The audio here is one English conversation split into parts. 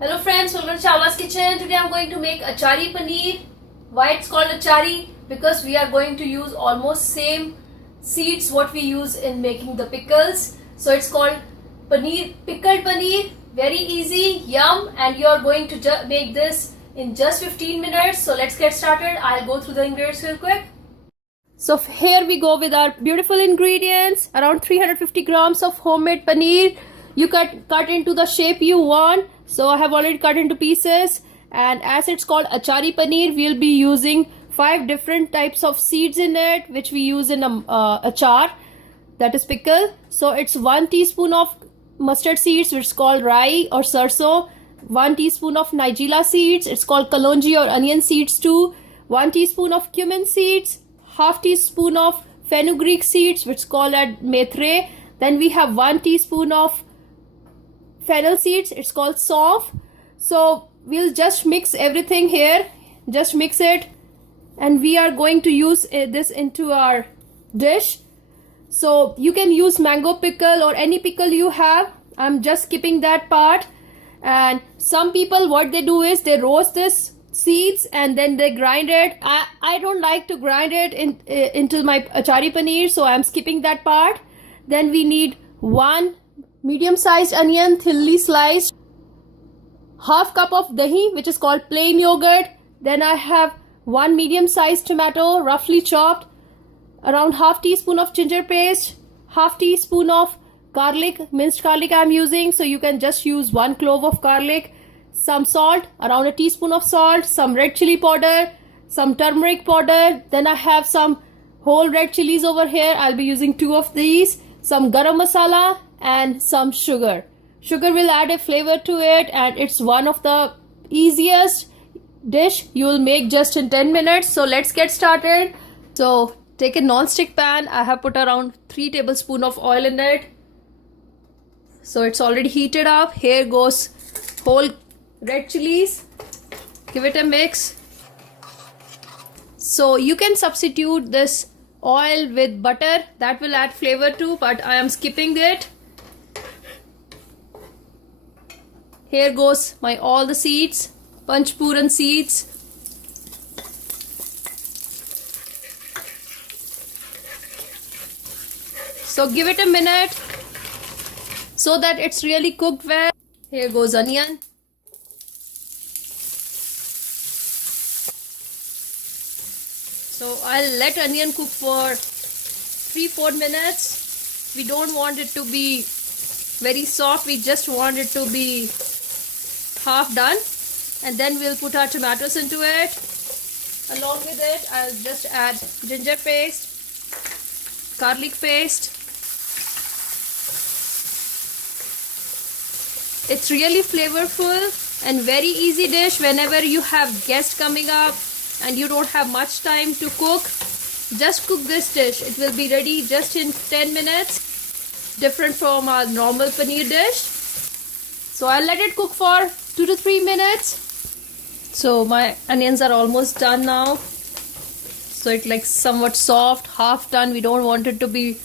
Hello friends, welcome to Chawla's Kitchen. Today I'm going to make achari paneer. Why it's called achari? Because we are going to use almost same seeds what we use in making the pickles. So it's called paneer, pickled paneer. Very easy, yum, and you are going to make this in just 15 minutes. So let's get started. I'll go through the ingredients real quick. So here we go with our beautiful ingredients. Around 350 grams of homemade paneer. You cut into the shape you want. So I have already cut into pieces, and as it's called achari paneer, we'll be using 5 different types of seeds in it, which we use in achar, that is pickle. So it's 1 teaspoon of mustard seeds, which is called rai or sarso. 1 teaspoon of nigella seeds, it's called kalonji or onion seeds too. 1 teaspoon of cumin seeds, half teaspoon of fenugreek seeds, which is called methre. Then we have 1 teaspoon of fennel seeds, it's called saunf. So we'll just mix everything here, just mix it, and we are going to use this into our dish. So you can use mango pickle or any pickle you have. I'm just skipping that part. And some people, what they do is they roast this seeds and then they grind it. I don't like to grind it into my achari paneer, so I'm skipping that part. Then we need 1 medium-sized onion, thinly sliced, half cup of dahi, which is called plain yogurt. Then I have 1 medium-sized tomato, roughly chopped, around half teaspoon of ginger paste, half teaspoon of garlic, minced garlic I'm using, so you can just use 1 clove of garlic, some salt, around a teaspoon of salt, some red chili powder, some turmeric powder. Then I have some whole red chilies over here. I'll be using 2 of these, some garam masala, and some sugar. Sugar will add a flavor to it, and it's one of the easiest dish you will make just in 10 minutes. So let's get started. So take a non-stick pan. I have put around 3 tablespoons of oil in it. So it's already heated up. Here goes whole red chilies. Give it a mix. So you can substitute this oil with butter, that will add flavor too, but I am skipping it. Here goes my all the seeds, panchpuran seeds. So give it a minute so that it's really cooked well. Here goes onion. So I'll let onion cook for 3-4 minutes. We don't want it to be very soft, we just want it to be half done, and then we'll put our tomatoes into it. Along with it, I'll just add ginger paste, garlic paste. It's really flavorful and very easy dish whenever you have guests coming up and you don't have much time to cook. Just cook this dish. It will be ready just in 10 minutes. Different from our normal paneer dish. So I'll let it cook for 2 to 3 minutes. So my onions are almost done now. So it's like somewhat soft, half done. We don't want it to be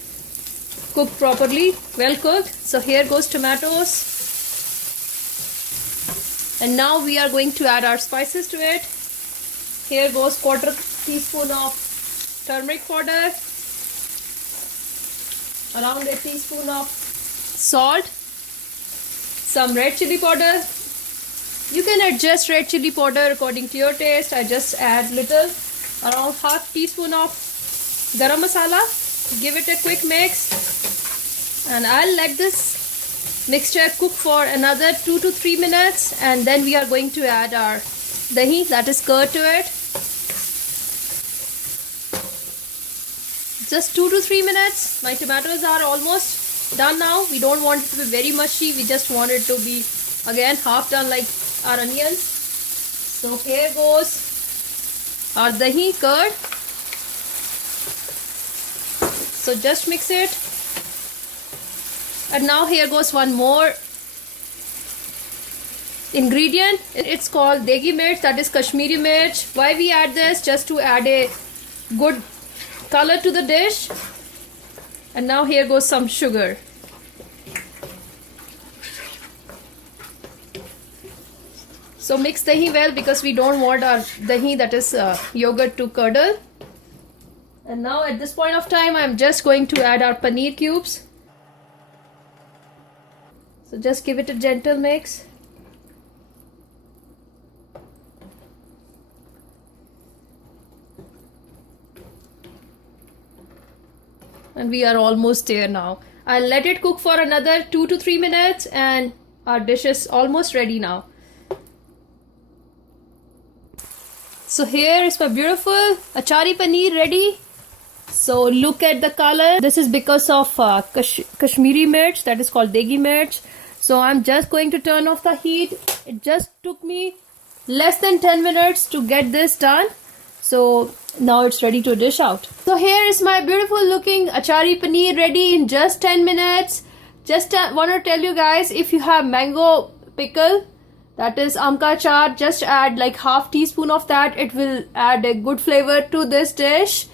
cooked properly, well cooked. So here goes tomatoes. And now we are going to add our spices to it. Here goes 1/4 teaspoon of turmeric powder, around a teaspoon of salt, some red chili powder. You can adjust red chili powder according to your taste. I just add little, around half teaspoon of garam masala. Give it a quick mix, and I'll let this mixture cook for another 2 to 3 minutes, and then we are going to add our dahi, that is curd, to it. Just 2 to 3 minutes. My tomatoes are almost done now. We don't want it to be very mushy. We just want it to be again half done like our onions. So here goes our dahi, curd. So just mix it. And now here goes one more ingredient. It's called degi mirch, that is Kashmiri mirch. Why we add this? Just to add a good color to the dish. And now here goes some sugar. So mix dahi well because we don't want our dahi, that is yogurt, to curdle. And now at this point of time I'm just going to add our paneer cubes. So just give it a gentle mix. And we are almost there now. I'll let it cook for another 2 to 3 minutes and our dish is almost ready now. So here is my beautiful achari paneer ready. So look at the color. This is because of Kashmiri mirch, that is called degi mirch. So I'm just going to turn off the heat. It just took me less than 10 minutes to get this done. So now it's ready to dish out. So here is my beautiful looking achari paneer ready in just 10 minutes. Just want to tell you guys, if you have mango pickle, that is amka achar, just add like half teaspoon of that. It will add a good flavor to this dish.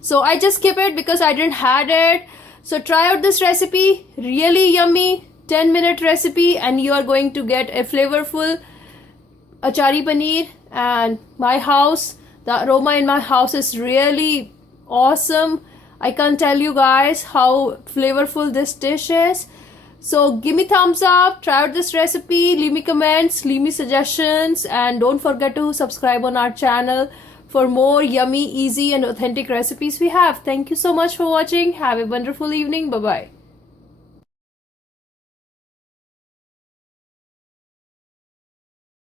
So I just skip it because I didn't had it. So try out this recipe, really yummy 10-minute recipe, and you are going to get a flavorful achari paneer. And my house, the aroma in my house is really awesome. I can't tell you guys how flavorful this dish is. So give me thumbs up, try out this recipe, leave me comments, leave me suggestions, and don't forget to subscribe on our channel for more yummy, easy and authentic recipes we have. Thank you so much for watching. Have a wonderful evening. Bye bye.